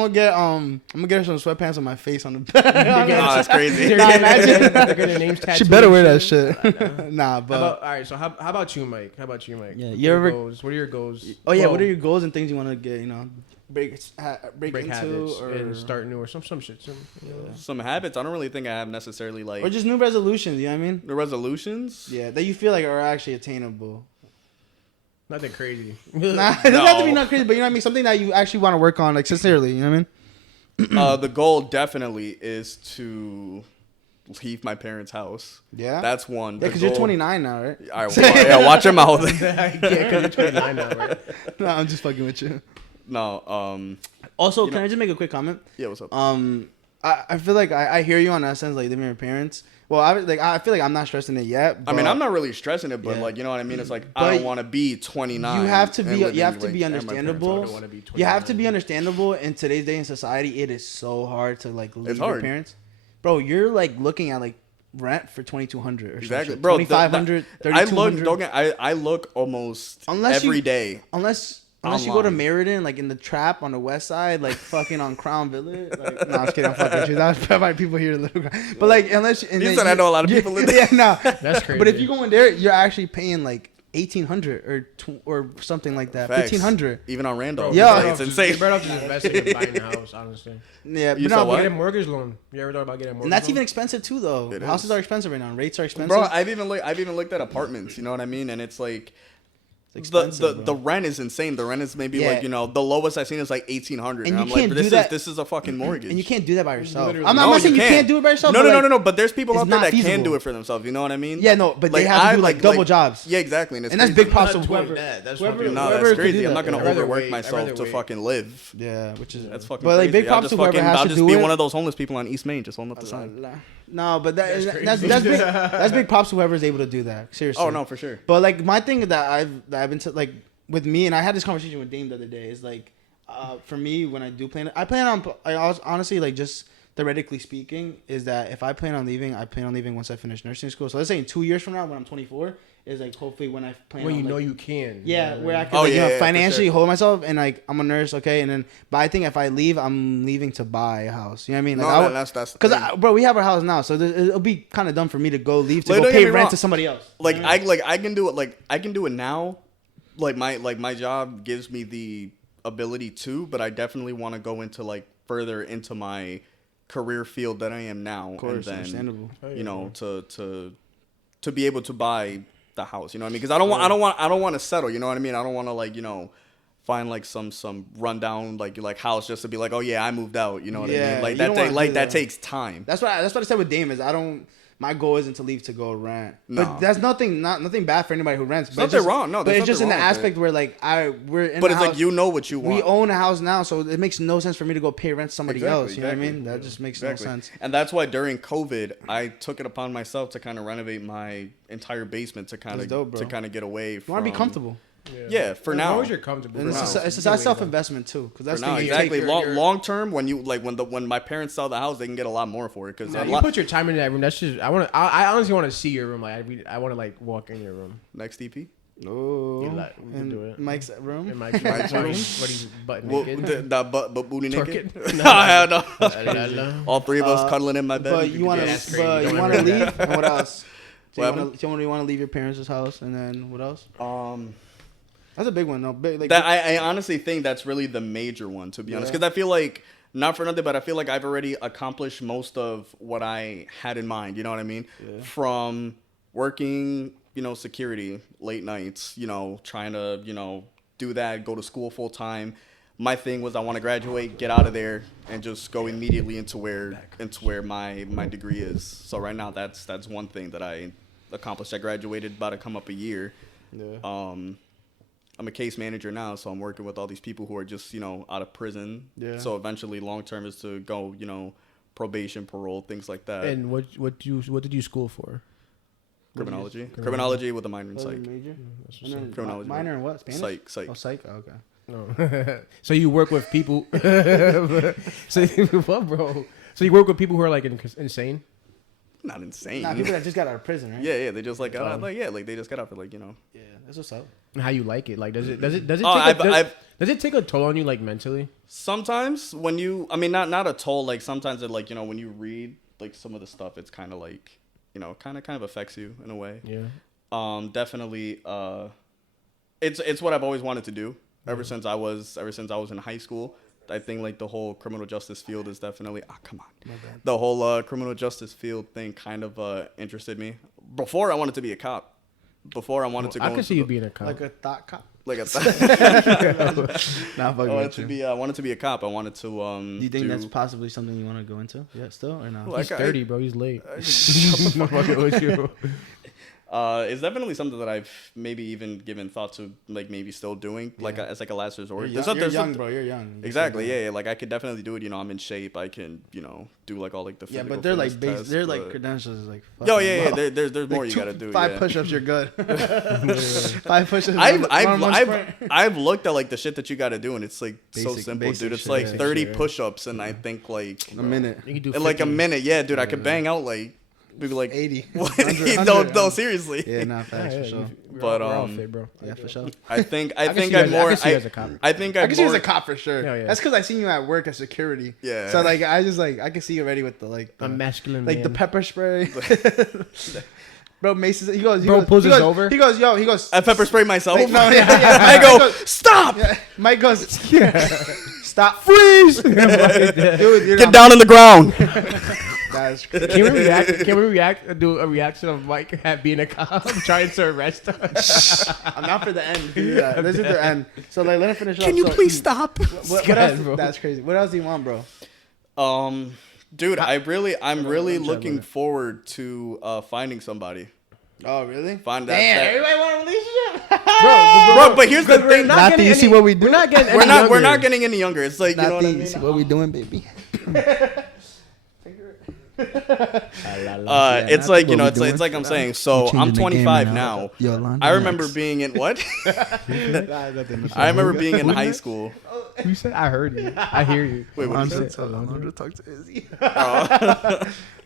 some sweatpants with my face on the back. Oh, that's crazy. Nah, imagine. They're getting names tattooed. She better wear that shit. Nah, but. All right, so how about you, Mike? Yeah, What are your goals? What are your goals? Oh yeah, Well, what are your goals and things you want to get? You know, break break into habits or and start new or some shit. Some habits I don't really think I have necessarily like or just new resolutions. You know what I mean? the resolutions. Yeah, that you feel like are actually attainable. Nothing crazy. Nah, it doesn't have to be not crazy, but you know what I mean. Something that you actually want to work on, like sincerely. You know what I mean? The goal definitely is to leave my parents' house. Yeah, That's one. yeah, because you're 29 now, right? All right, yeah, watch your mouth. Yeah, because you're 29 now, right? No, I'm just fucking with you. No. Also, You can know- I just make a quick comment? Yeah. What's up? I feel like I hear you on that sense, like living with your parents. Well, I feel like I'm not stressing it yet. I mean, I'm not really stressing it, but Yeah. like, you know what I mean? It's like, But I don't want to be 29. You have to be. and living, You have to like, be at my parents' understandable. house. wanna be You have to 29. be understandable in today's day in society. It is so hard to like leave It's your hard. parents, bro. You're like looking at like rent for $2,200 or Exactly, something. bro. 2,500, I look. 3,200. I look almost Unless every you- day. Unless you go to Online. Meriden, like in the trap on the west side, like fucking on Crown Village. Like, no, I'm just kidding. I'm fucking with you. That's probably people here in Little Crown. But like, unless and You then said I know a lot of people in there. Yeah, no, That's crazy. But if you go in there, you're actually paying like 1,800 or something like that. Facts. 1,500. Even on Randolph. Yeah. It's insane. You're better off just investing and buying a house, honestly. Yeah, You but saw no, what? Get a mortgage loan. You ever thought about getting a mortgage and that's loan? even expensive too, though. It Houses is. are expensive right now. Rates are expensive. Bro, I've even looked at apartments. You know what I mean? And it's like. It's The expensive, the bro. rent is insane. The rent is maybe Yeah. like, you know, the lowest I've seen is like 1,800. And you I'm can't like, do that- this is a fucking mortgage. And you can't do that by yourself. Literally. I'm No, not saying you can't do it by yourself. No, but, no, like, no. But there's people it's out there not that can feasible. do it for themselves. You know what I mean? Yeah, no, but they have to do like double jobs. Yeah, exactly. And, it's And that's crazy. big props to Not doing whoever. that. That's whoever- fucking- No, whoever that's could crazy. do I'm that. not gonna I'd rather overwork wait. I'd myself rather to wait. fucking live. Yeah, which is That's fucking But like crazy. big props to whoever has I'll to just do be it. one of those homeless people on East Main, just holding up the sign. No, but That's that's crazy. big. That's big props to whoever's able to do that. Seriously. Oh no, for sure. But like my thing that I've been to, like with me, and I had this conversation with Dame the other day. Is like, for me when I do plan, honestly like just theoretically speaking, is that if I plan on leaving, I plan on leaving once I finish nursing school. So let's say in 2 years from now, when I'm 24, is like hopefully when I plan. When on, you like, know you can. Yeah, where I can Oh, like, yeah, for financially sure. hold myself and like I'm a nurse, okay, and then but I think if I leave, I'm leaving to buy a house. You know what I mean? Like, No, I would, that's the because thing. bro, we have our house now, so it'll be kind of dumb for me to go leave to Like, go don't get pay me rent wrong. to somebody else. Like You know what I mean? I can do it. Like I can do it now. Like my job gives me the ability to, but I definitely want to go into like further into my career field that I am now. Of course, and then, understandable. You know, to be able to buy the house. You know what I mean? Because I don't want to settle. You know what I mean? I don't want to like, you know, find like some rundown like house just to be like, oh yeah, I moved out. You know what I mean? Like that takes time. That's what I said with Dame is my goal isn't to leave to go rent. No. But that's nothing bad for anybody who rents. There's nothing wrong. No, but it's just in the aspect where like we're in. But the it's house, like you know what you want. We own a house now, so it makes no sense for me to go pay rent to somebody else. You know what I mean? That just makes no sense. And that's why during COVID, I took it upon myself to kind of renovate my entire basement to kind of get away from. You want to be comfortable. Yeah, for now. As long as you're comfortable. And it's a self-investment too, because that's now, exactly. Long term, when my parents sell the house, they can get a lot more for it. Because you put your time in that room. That's just I honestly want to see your room. Like I want to like walk in your room. Next EP. Oh, we can do it. Mike's room. In Mike's room. What he's butt naked. But booty naked. No. All three of us cuddling in my bed. But you want to leave, and what else? Do you want to leave your parents' house, and then what else? That's a big one, though. I honestly think that's really the major one, to be honest, because I feel like, not for nothing, but I feel like I've already accomplished most of what I had in mind. You know what I mean? Yeah. From working, you know, security late nights, you know, trying to, you know, do that, go to school full time. My thing was I want to graduate, get out of there, and just go immediately into where my degree is. So right now, that's one thing that I accomplished. I graduated about to come up a year. Yeah. I'm a case manager now, so I'm working with all these people who are just, you know, out of prison. Yeah. So eventually, long term is to go, you know, probation, parole, things like that. And what did you school for? Criminology. Criminology with a minor in psych. Major? Criminology. Minor in what? Spanish? Psych. Oh, psych. Oh, okay. No. So you work with people. So what, bro? So you work with people who are like insane. Not insane. Nah, people that just got out of prison, right? Yeah, they just like got out, they just got out for like, you know. Yeah, that's what's up. How you like it? Like, does it does it take a toll on you, like mentally? Sometimes when you, I mean, not a toll. Like sometimes it, like, you know, when you read like some of the stuff, it's kind of like, you know, kind of affects you in a way. Yeah. Definitely. It's what I've always wanted to do ever since I was in high school. I think like the whole criminal justice field is definitely the whole criminal justice field thing kind of interested me. Before I wanted to be a cop. Before I wanted to go. I could see you being a cop. Like a thought cop. Like a I wanted to be a cop. I wanted to. Do you think that's possibly something you want to go into? Yeah, still or not? He's 30, bro. He's late. Shut the fuck up with you. It's definitely something that I've maybe even given thought to, like maybe still doing, like as like a last resort. You're young, bro. You're young. Exactly. Yeah. Like I could definitely do it. You know, I'm in shape. I can, you know, do like all like the physical. Yeah, but they're like they're like credentials like. Yeah. There's more you gotta do. 5 push-ups, you're good. 5 push-ups. I've looked at like the shit that you gotta do, and it's like so simple, dude. It's like 30 push-ups, and I think like a minute. You can do in like a minute. Yeah, dude. I could bang out like. Maybe like 80. 100, no, seriously. Yeah, not facts for sure. But we're all fit, bro. Yeah, for sure. I think I'm more. I can see you as a cop. I think I can see you as a cop for sure. Yeah. That's because I seen you at work as security. Yeah. So like I just like I can see you already with the like a masculine like man. the pepper spray. Bro, Mace says, he goes, over. He goes. I pepper spray myself. Like, no, I go, stop. Yeah. Mike goes, stop, freeze. Dude, get down on the ground. That's crazy. Can we react? Do a reaction of Mike being a cop trying to arrest us? I'm not for the end. This is the end. So like, let him finish. Can you please stop? What else? Bro. That's crazy. What else do you want, bro? Dude, I'm really looking forward to finding somebody. Oh, really? Find that. Damn, everybody want a relationship, bro. But here's the thing. You see what we do? We're not getting. We're not getting any younger. It's like, you know what I mean? See what we doing, baby? It's like, you know, it's like I'm saying. So I'm 25 now. I remember being in what? I remember being in high school. You said I heard you. I hear you. Wait, what did you say? Alondra, talk to Izzy.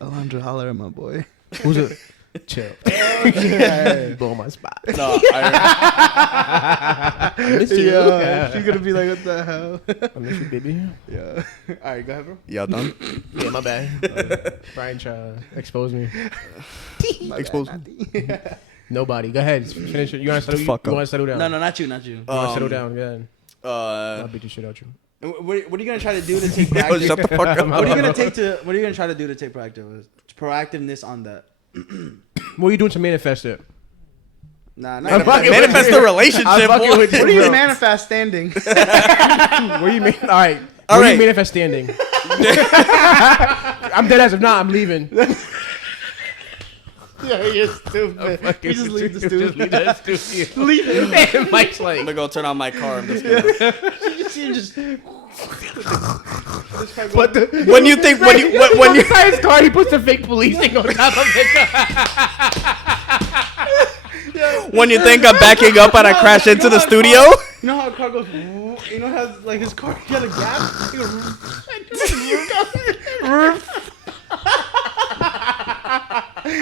Alondra, holler at my boy. Who's it? Chill. Blow my spot. No, I miss you. She's gonna be like, what the hell? I miss you, baby. Yeah. All right, go ahead, bro. Y'all done? Yeah, my bad. Brian exposed me. Exposed me. Nobody. Go ahead. Finish it. You want to settle down? No, not you. You want to settle down? Go ahead. I'll beat the shit out you. What are you gonna try to do to take proactive? Shut the fuck up. What are you gonna try to do to take proactiveness on that? What are you doing to manifest it? Nah, not manifest the relationship. what do you manifest standing? What do you mean? All right. What do you manifest standing? I'm dead as of not. I'm leaving. Yeah, you're stupid. You just leave the studio. Leave it. Mike's like, I'm gonna go turn on my car. I'm just gonna. you just. When you think when you his car, he puts a fake police thing on top of it. when you think I'm backing up and I crash into the studio. You know how a car goes? You know how like his car got a gap?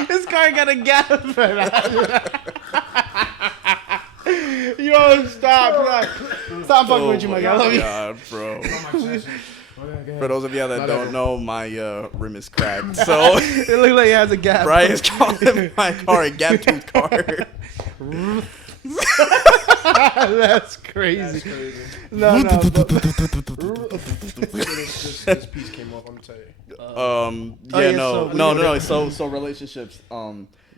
His car got a gap. Yo, stop fucking with you, my guy. I love you. God, bro. For those of you that don't know, my rim is cracked, so It looks like it has a gap. Brian's calling my car a gap-toothed car. That's crazy. No. This piece came off. I'm gonna tell you. So relationships.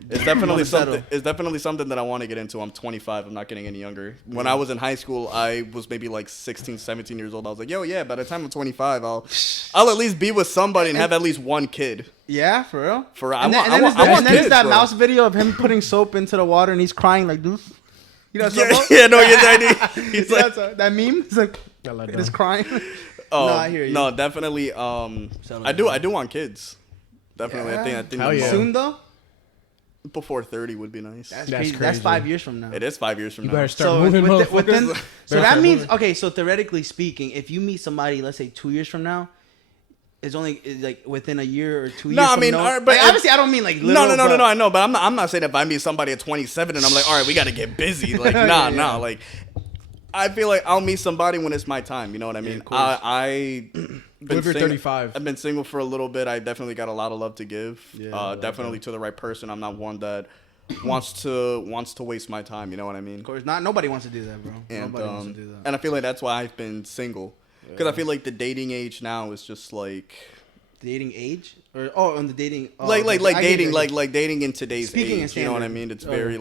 It's definitely something. It's definitely something that I want to get into. I'm 25. I'm not getting any younger. When I was in high school, I was maybe like 16, 17 years old. I was like, by the time I'm 25, I'll at least be with somebody and have at least one kid. Yeah, for real. I want there's that mouse video of him putting soap into the water and he's crying like this. You know, He's like that meme. It's like it's crying. Oh, no, I hear you. No, definitely. I do want kids. Definitely, yeah. I think Soon though. Before 30 would be nice. That's crazy. That's 5 years from now. It is 5 years from now. You better start moving, motherfuckers. So that means so theoretically speaking, if you meet somebody, let's say 2 years from now, it's only like within a year or 2 years. No, I mean, but obviously I don't mean like literal. No. I know, but I'm not saying if I meet somebody at 27 and I'm like, all right, we got to get busy. Like, nah. Like, I feel like I'll meet somebody when it's my time. You know what I mean? I've been 35. I've been single for a little bit. I definitely got a lot of love to give. Yeah, definitely to the right person. I'm not one that wants to waste my time. You know what I mean? Of course, nobody wants to do that, bro. And, nobody wants to do that. And I feel like that's why I've been single. Because I feel like the dating age now is just like dating age or on the dating dating in today's Speaking age. You know what I mean? It's very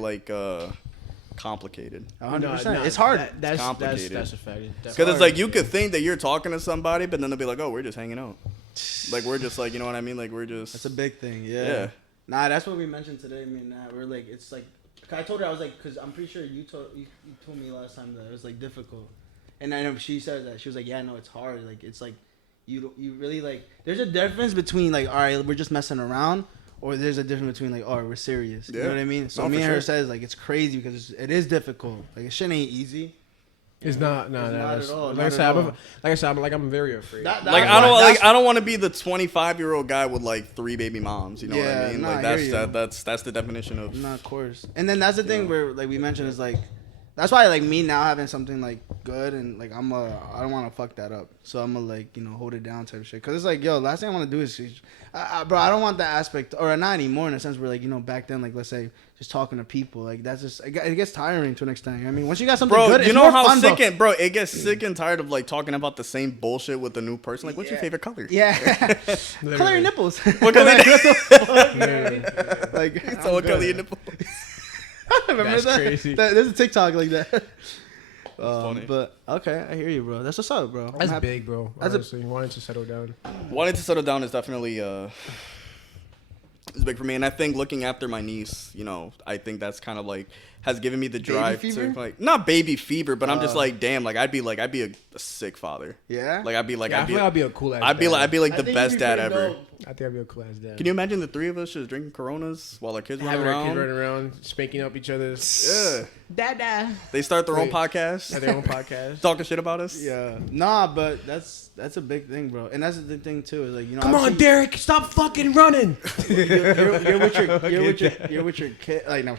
complicated. 100%. It's hard. That's complicated. That's a fact. Because it's like you could think that you're talking to somebody, but then they'll be like, "Oh, we're just hanging out." Like we're just like, you know what I mean? Like we're just. That's a big thing. Yeah. Nah, that's what we mentioned today. I mean, we're like, it's like, I told her I was like, because I'm pretty sure you told me last time that it was like difficult, and I know she said that she was like, yeah, no, it's hard. Like it's like, you really like. There's a difference between like, all right, we're just messing around. Or there's a difference between like, oh, we're serious. You know what I mean? So me and her says like it's crazy because it is difficult. Like shit ain't easy. It's not. No, not at all. Like I said, I'm very afraid. I don't want to be the 25-year-old guy with like 3 baby moms. You know what I mean? Like that's the definition of. No, of course. And then that's the thing where like we mentioned is like. That's why, like, me now having something, like, good and, like, I don't want to fuck that up. So I'm going to, like, hold it down type of shit. Because it's like, yo, last thing I want to do is, bro, I don't want that aspect, or not anymore in a sense where, like, back then, like, let's say, just talking to people. Like, that's just, it gets tiring to an extent. I mean, once you got something good, it's more fun, it gets sick and tired of, like, talking about the same bullshit with the new person. Like, what's your favorite color? Yeah. Color your nipples. What color Like, so what color your nipples? Remember that's that? Crazy. There's a TikTok like that. Funny. But okay, I hear you, bro. That's what's up, bro. That's big, bro. Honestly, wanting to settle down. Wanting to settle down is definitely it's big for me, and I think looking after my niece, I think that's kind of like has given me the drive to like not baby fever, but I'm just like, damn, like I'd be a sick father. Yeah. Like I'd be like, I'd be a cool ass. I'd be like the best dad ever. Dope. I think I'd be a cool ass dad. Can you imagine the 3 of us just drinking Coronas while our kids run having around? our kids running around, spanking up each other's. Yeah. Dada. They start their own podcast. Their own podcast. Talking shit about us. Yeah. Nah, but that's a big thing, bro. And that's the thing too. Is like Come on, Derek, stop fucking running. You're with your kid. Like no,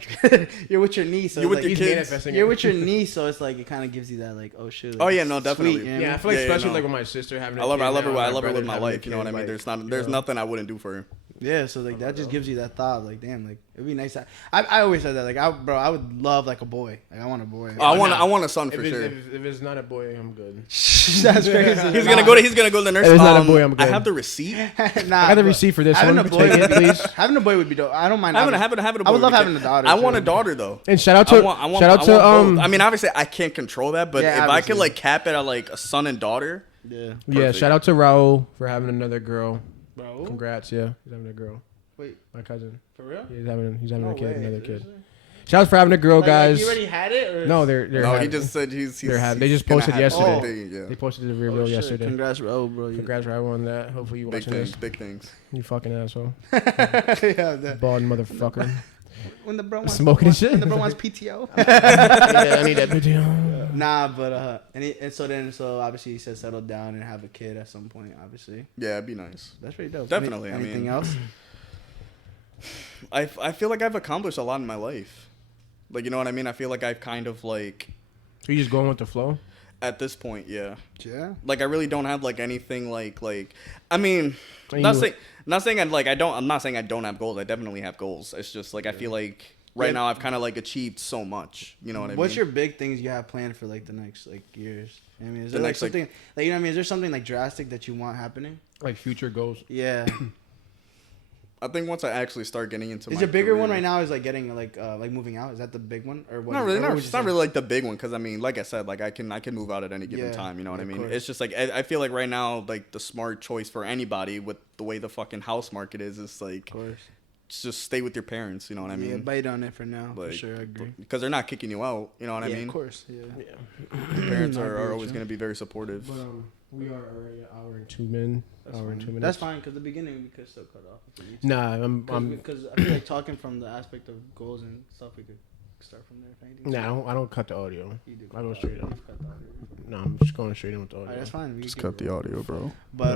you're with your niece. So you're with like, your kids. You're with your niece, so it's like it kind of gives you that like, oh shit. Like, oh yeah, no, definitely. Sweet, yeah, I feel like especially like with my sister having. I love her with my life. You know what I mean? There's nothing I wouldn't do for her. Yeah, so like that just gives you that thought, like damn, like it'd be nice. I always said that, like I would love like a boy. Like I want a boy. I want a son for sure. If it's not a boy, I'm good. That's crazy. He's gonna go to the nurse. If it's not a boy, I'm good. I have the receipt. Nah, I got the receipt for this having one. a boy, Take it, please. having a boy would be dope. I don't mind having a boy. I would love having a daughter. I want a daughter though. And shout out to both. I mean, obviously I can't control that, but if I could like cap it at like a son and daughter. Yeah. Yeah. Shout out to Raul for having another girl. Bro. Congrats. Yeah, he's having a girl. Wait, my cousin. For real? Yeah, he's having No a kid, way. another kid. Shout out for having a girl, guys. You already had it? Or? No, they're. No, he just said he's they just posted yesterday. Yeah. They posted the reveal yesterday. Congrats, Raul, bro. Congrats, Raul, on that. Hopefully you watching this. Big things. You fucking asshole. Yeah, Bald motherfucker. When the bro wants smoking shit. When the bro wants PTO. I need that PTO. Nah, but so obviously he said settle down and have a kid at some point. Obviously. Yeah, it'd be nice. That's pretty dope. Definitely. Anything else? I feel like I've accomplished a lot in my life. Like, you know what I mean? I feel like I've kind of like. Are you just going with the flow? At this point, yeah. Yeah. Like, I really don't have like anything like. I mean, I'm not saying I don't have goals. I definitely have goals. It's just like I feel like right now I've kind of like achieved so much. You know what I mean? What's your big things you have planned for like the next like years? I mean, is there like something like you know what I mean? Is there something like drastic that you want happening? Like future goals? Yeah. I think once I actually start getting into is my your bigger career, one right now is like getting like moving out? Is that the big one or what? Not really. It's not really like the big one because I mean, like I said, like I can move out at any given time. You know what I mean? It's just like I feel like right now, like the smart choice for anybody with the way the fucking house market is like, just stay with your parents. You know what I mean? Yeah, bite on it for now. Like, for sure, I agree. Because they're not kicking you out. You know what I mean? Of course. Yeah. Parents are always going to be very supportive. But, we are already an hour and 2 minutes. That's fine because the beginning we could still cut off. Nah, because I feel like talking from the aspect of goals and stuff, we could start from there. If anything. Nah, I don't cut the audio. I go straight on. Cut the audio. No, I'm just going straight in with the audio. Alright, that's fine. Just cut the audio, bro. But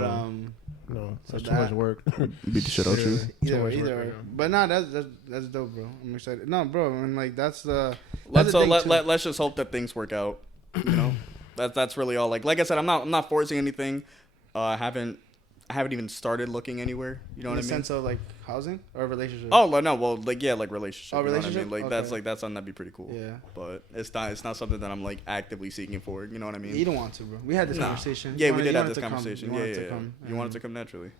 no, so that's too much work. Beat the shit out you. Either. But no, that's dope, bro. I'm excited. No, bro, I mean like that's the. Let's just hope that things work out. You know, that's really all. Like I said, I'm not forcing anything. I haven't even started looking anywhere. You know what I mean? In the sense of like housing or relationship. Oh no, well like relationship. Oh, relationship. You know what I mean? Like that's something that'd be pretty cool. Yeah. But it's not something that I'm like actively seeking for. You know what I mean? You don't want to, bro. We had this conversation. Yeah, we did have this conversation. Yeah. You wanted to come naturally.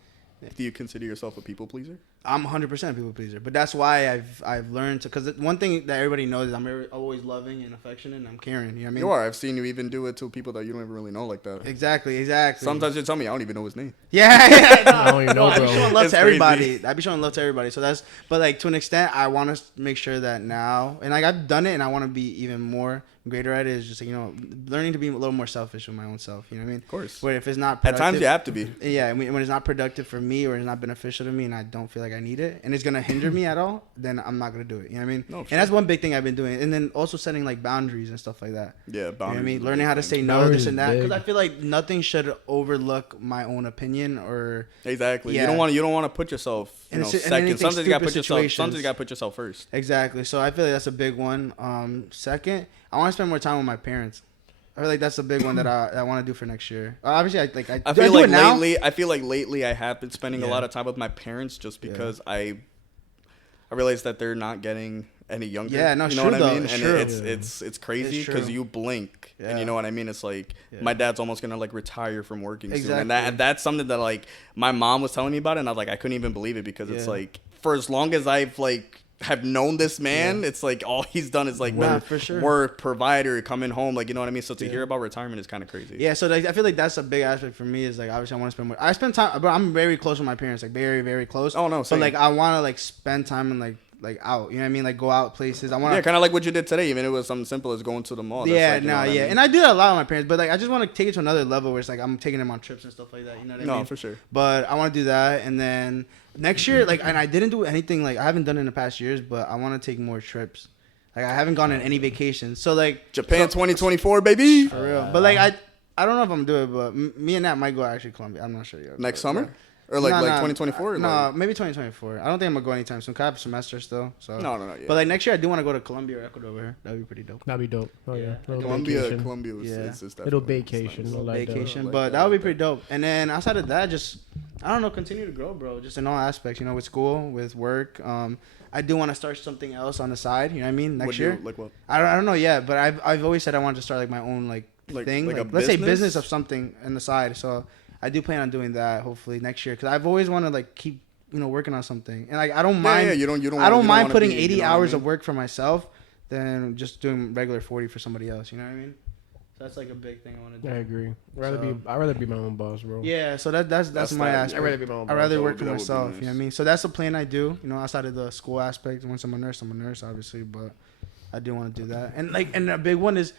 Yeah. Do you consider yourself a people pleaser? I'm 100% a people pleaser, but that's why I've learned to. Because one thing that everybody knows is I'm always loving and affectionate and I'm caring. You know what I mean? You are. I've seen you even do it to people that you don't even really know like that. Exactly. Sometimes you tell me I don't even know his name. Yeah. I don't even know, bro. I be showing love to everybody. I be showing love to everybody. So that's. But like to an extent, I want to make sure that now, and like I've done it, and I want to be even more greater at it. Is just like, you know, learning to be a little more selfish with my own self. You know what I mean? Of course. Where if it's not at times you have to be. Yeah, when it's not productive for me or it's not beneficial to me, and I don't feel like I need it, and it's gonna hinder me at all, then I'm not gonna do it. You know what I mean? No, and that's one big thing I've been doing, and then also setting like boundaries and stuff like that. Yeah, boundaries. You know what I mean? Learning how to say no, this and that, because I feel like nothing should overlook my own opinion or. Exactly. Yeah. you don't want to put yourself second. Sometimes you gotta put yourself first. Exactly. So I feel like that's a big one. Second, I want to spend more time with my parents. I feel like that's a big one that I want to do for next year. Obviously, I feel like lately I have been spending a lot of time with my parents just because I realize that they're not getting any younger. Yeah, no, you know true what though. I mean? It's and true. It's crazy because you blink and you know what I mean. It's like my dad's almost gonna like retire from working soon, and that's something that like my mom was telling me about, it, and I was like I couldn't even believe it because it's like for as long as I've like have known this man, it's like all he's done is like work, provider, coming home, like you know what I mean. So to hear about retirement is kind of crazy. Yeah, so like, I feel like that's a big aspect for me. Is like obviously I want to spend more. I spend time, but I'm very close with my parents, like very very close. Oh no, same. But like I want to like spend time and like out. You know what I mean? Like go out places. I want kind of like what you did today. Even it was something simple as going to the mall. Yeah, like, I mean? And I do that a lot with my parents, but like I just want to take it to another level where it's like I'm taking them on trips and stuff like that. You know what I mean? No, for sure. But I want to do that, and then next year, like, and I didn't do anything like I haven't done it in the past years, but I want to take more trips. Like I haven't gone on any vacations, so like Japan 2024, baby. For real, but like I don't know if I'm doing it, but me and Nat might go actually Colombia. I'm not sure yet. Next summer. Or like 2024? No, maybe 2024. I don't think I'm going to go anytime soon. I have a semester still. So. No. Yeah. But like next year, I do want to go to Colombia or Ecuador over here. That would be pretty dope. That'd be dope. Oh, yeah. Colombia was little vacation. Vacation. But that would be pretty dope. And then outside of that, just I don't know, continue to grow, bro. Just in all aspects, you know, with school, with work. I do want to start something else on the side. You know what I mean? Next year. Like what? I don't know yet, but I've always said I wanted to start like my own thing. Like let's say business of something on the side. So I do plan on doing that hopefully next year because I've always wanted to like keep working on something, and like I don't mind. Yeah, you don't. I don't mind putting 80 hours of work for myself than just doing regular 40 for somebody else. You know what I mean? So that's like a big thing I want to do. I agree. I'd rather be my own boss, bro. Yeah, so that's my aspect. I'd rather be my own boss. I'd rather work for myself. You know what I mean? So that's the plan I do. You know, outside of the school aspect. Once I'm a nurse, obviously, but I do want to do that. And like, and a big one is,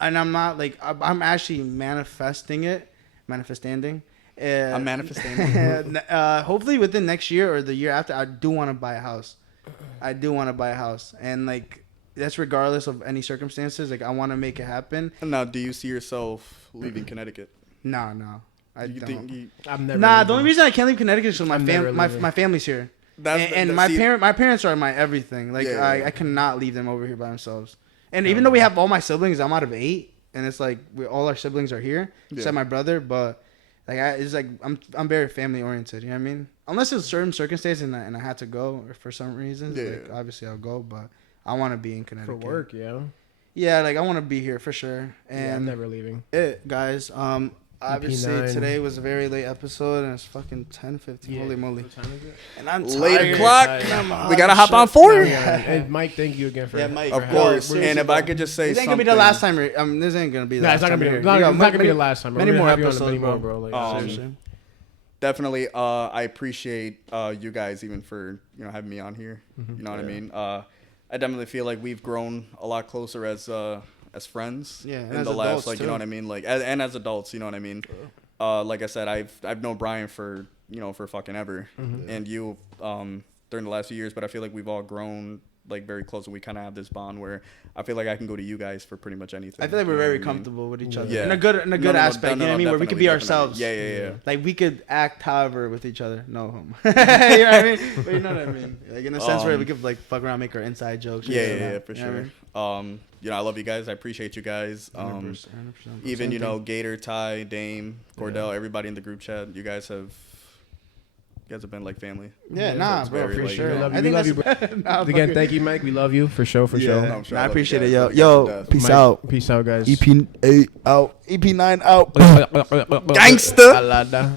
and I'm not like I'm actually manifesting. I'm manifesting. Hopefully within next year or the year after, I do want to buy a house. And like that's regardless of any circumstances. Like I want to make it happen. Now, do you see yourself leaving Connecticut? No. I don't. I'm never. Nah, the only reason I can't leave Connecticut is because my family's here. My parents are my everything. Like I cannot leave them over here by themselves. And even though we have all my siblings, I'm out of 8, and it's like all our siblings are here except my brother. But like it's like I'm very family oriented. You know what I mean? Unless it's certain circumstances and I had to go or for some reasons, like, obviously I'll go. But I want to be in Connecticut for work. Yeah. Yeah, like I want to be here for sure. And I'm never leaving. Guys. Obviously, EP9. today was a very late episode, and it's fucking 10:50. Holy moly! What time is it? And I'm Late tired. o'clock. We gotta hop on 4. And Mike, thank you again for Mike. Of course. And if I could just say this ain't something. gonna be the last time. This ain't gonna be the last time. It's not gonna be the last time. Many more episodes, many more, bro. Like, Definitely, I appreciate you guys even for having me on here. You know what I mean? I definitely feel like we've grown a lot closer as friends. Yeah, in the last, like, you know what I mean, like, and as adults, you know what I mean. Like I said, I've known Bryan for for fucking ever, and you during the last few years, but I feel like we've all grown like very close, and we kind of have this bond where I feel like I can go to you guys for pretty much anything. I feel like we're very comfortable with each other. Yeah. In a good aspect, you know what I mean, where we could be ourselves. Yeah. Like we could act however with each other. No homo. You know what I mean? But you know what I mean? Like in a sense where we could like fuck around, make our inside jokes. Yeah, for sure. I love you guys. I appreciate you guys. 100%. Even Gator, Ty, Dame, Cordell, everybody in the group chat. You guys have been like family. Yeah, bro, for sure. We love you, bro. Again, thank you, Mike. We love you for sure. No, sure, I appreciate it, yo. Peace out. Peace out, guys. EP8 out. EP9 out. Gangsta.